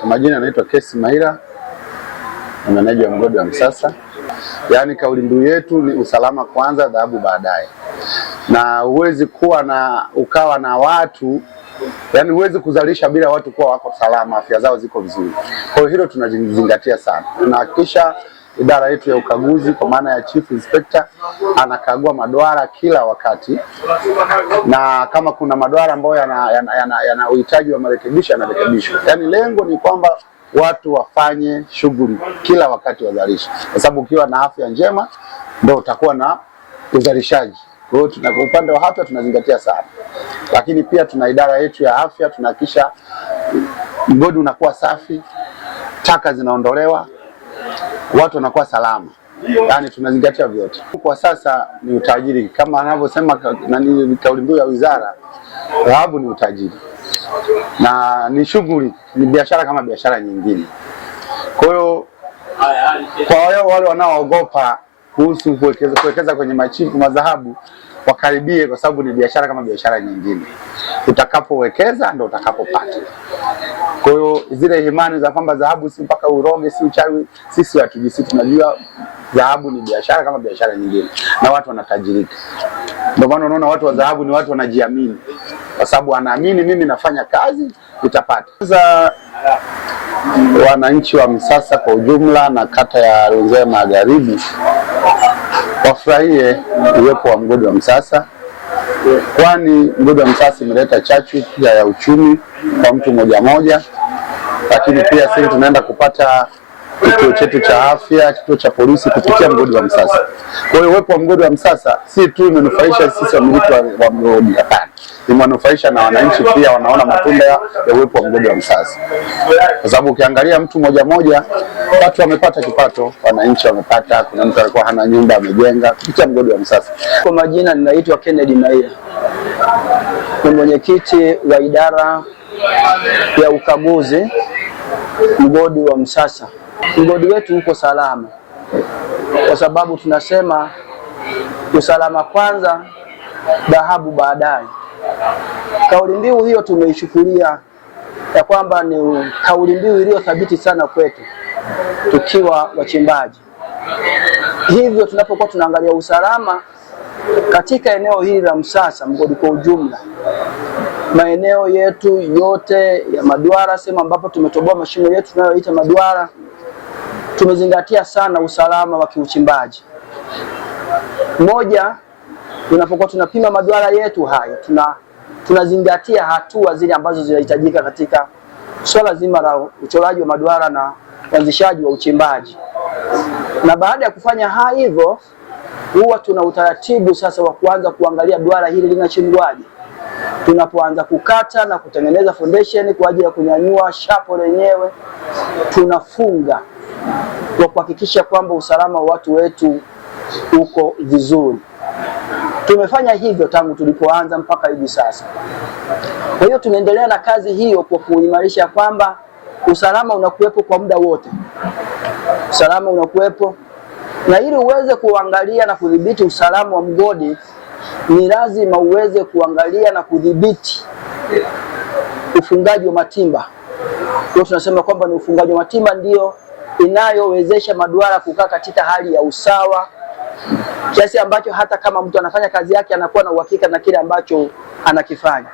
Kwa majina anaitwa Kesi Maira, ni meneja wa mgodi wa Msasa. Yaani kauli mbiu yetu ni usalama kwanza, dhahabu baadaye. Na huwezi kuwa na ukawa na watu, yaani huwezi kuzalisha bila watu kuwa wako salama, afya zao ziko vizuri. Kwa hiyo hilo tunazingatia sana. Tunahakikisha idara yetu ya ukaguzi kwa maana ya Chief Inspector anakagua madwara kila wakati, na kama kuna madwara ambayo yana uhitaji wa marekebisho yanarekebishwa. Yaani lengo ni kwamba watu wafanye shughuli kila wakati wazalishe, kwa sababu ukiwa na afya njema ndio utakuwa na uzalishaji. Kwa hiyo kwa upande wa afya tunazingatia sana, lakini pia tuna idara yetu ya afya, tunahakikisha mgodi unakuwa safi, taka zinaondolewa, watu wanakuwa salama. Yaani tunazingatia vyote. Kwa sasa ni utajiri, kama anavyosema kauli mbiu ya wizara, dhahabu ni utajiri na ni shughuli, ni biashara kama biashara nyingine. Kwa hiyo kwa wale wanaoogopa kuhusu kuwekeza kwenye machimbo madhahabu, wakaribie, kwa sababu ni biashara kama biashara nyingine. Utakapowekeza ndio utakapopata. Kwa hiyo zile imani za kwamba dhahabu si mpaka uroge, si uchawi, sisi hatujisi, tunajua dhahabu ni biashara kama biashara nyingine na watu wanatajirika. Ndio maana unaona watu wa dhahabu ni watu wanajiamini, kwa sababu anaamini mimi nafanya kazi nitapata. Sasa wananchi wa Msasa kwa ujumla na kata ya Runzewe Magharibi wafurahie uwepo wa mgodi wa Msasa, kwani mgodi wa Msasa imeleta chachu pia ya uchumi kwa mtu mmoja, lakini pia sisi tunaenda kupata kituo chetu cha afya, kituo cha polisi kupitia mgodi wa Msasa. Kwa hiyo uwepo wa mgodi wa Msasa si tu imenufaisha sisi wamiliki wa mgodi, hapana, imenufaisha na wananchi pia, wanaona matunda ya uwepo wa mgodi wa Msasa. Kwa sababu ukiangalia mtu mmoja, watu wamepata kipato, wananchi wamepata, kuna mtu alikuwa hana nyumba amejenga kupitia mgodi wa Msasa. Kwa majina ninaitwa Kennedy Maira, ni mwenyekiti wa idara ya ukaguzi mgodi wa Msasa. Mgodi wetu uko salama kwa sababu tunasema usalama kwanza, dhahabu baadaye. Kauli mbiu hiyo tumeishukulia ya kwamba ni kauli mbiu iliyothabiti sana kwetu tukiwa wachimbaji. Hivyo tunapokuwa tunaangalia usalama katika eneo hili la Msasa, mgodi kwa ujumla, maeneo yetu yote ya madwara, sehemu ambapo tumetoboa mashimo yetu tunayoita madwara, tumezingatia sana usalama wa kiuchimbaji. Moja, tunapokuwa tunapima madwara yetu hayo, tunazingatia hatua zile ambazo zinahitajika katika swala zima la uchoraji wa madwara na uanzishaji wa uchimbaji. Na baada ya kufanya hivyo, huwa tuna utaratibu sasa wa kuanza kuangalia dwara hili linachimbwaje. Tunapoanza kukata na kutengeneza foundation kwa ajili ya kunyanyua shapo lenyewe, tunafunga kwa kuhakikisha kwamba usalama wa watu wetu uko vizuri. Tumefanya hivyo tangu tulipoanza mpaka hivi sasa. Kwa hiyo tunaendelea na kazi hiyo kwa kuimarisha kwamba usalama unakuwepo kwa muda wote. Usalama unakuwepo, na ili uweze kuangalia na kudhibiti usalama wa mgodi, ni lazima uweze kuangalia na kudhibiti ufungaji wa matimba. Kwa tunasema kwamba ni ufungaji wa matimba ndio inayowezesha madwara kukaa katika hali ya usawa, kiasi ambacho hata kama mtu anafanya kazi yake anakuwa na uhakika na kile ambacho anakifanya.